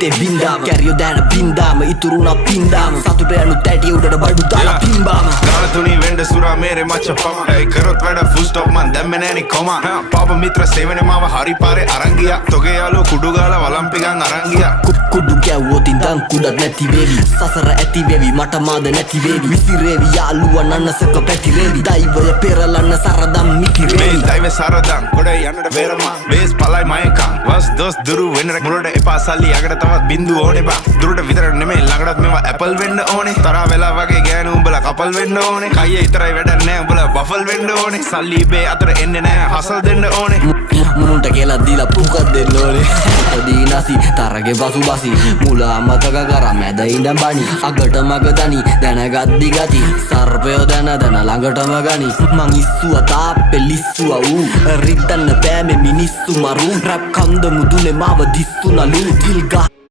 හිතේ බින්දාම කැරියෝ දැන බින්දාම ඉතුරුණා පින්දාම සතුට යනු තැටි උඩට බඩු දාලා පිම්බාම ගාන තුනී වෙන්න සුරා මේරේ මච්ච පම ඒ කරොත් වැඩ ෆුල් ස්ටොප් මන් දැම්මේ නෑනේ කොම පාප මිත්‍ර සේවනේ මාව හරි පාරේ අරන් ගියා තොගේ යාළුවෝ කුඩු ගාලා වලම් පිගන් අරන් ගියා කුඩු ගැව්වොත් ඉඳන් කුඩක් නැති වේවි සසර ඇති වේවි මට මාද නැති වේවි විසිරේවි යාළුවා නන්නසක පැතිරේවි දෛවය පෙරලන්න සරදම් මිතිරේවි මේ දෛව සරදම් ගොඩ යන්නට වේරමා වේස් පලයි මයකම් වස් දොස් දුරු වෙන්න මුරට එපා සල්ලි යකට තවත් බින්දු ඕනේ බා දුරට විතර නෙමෙයි ළඟටත් මේවා ඇපල් වෙන්න ඕනේ තරහ වෙලා වගේ ගෑනු උඹලා කපල් වෙන්න ඕනේ කයියේ විතරයි වැඩක් නෑ උඹලා බෆල් වෙන්න ඕනේ සල්ලි බේ අතර එන්නේ නෑ හසල් දෙන්න ඕනේ මුන්ට කියලා දීලා පුකක් දෙන්න ඕනේ පොඩි නැසි තරගේ බසු බසි මුලා මතක කරා මැද ඉඳන් බණි අගට මග දනි දැනගත් දිගති සර්පයෝ දැන ළඟටම ගනි මං ඉස්සුවා තාප්පේ ලිස්සුවා ඌ රිද්දන්න බෑ මේ මිනිස්සු මරු රැප් කන්ද මුදුනේ මාව දිස්සුනලු දිල් ගහ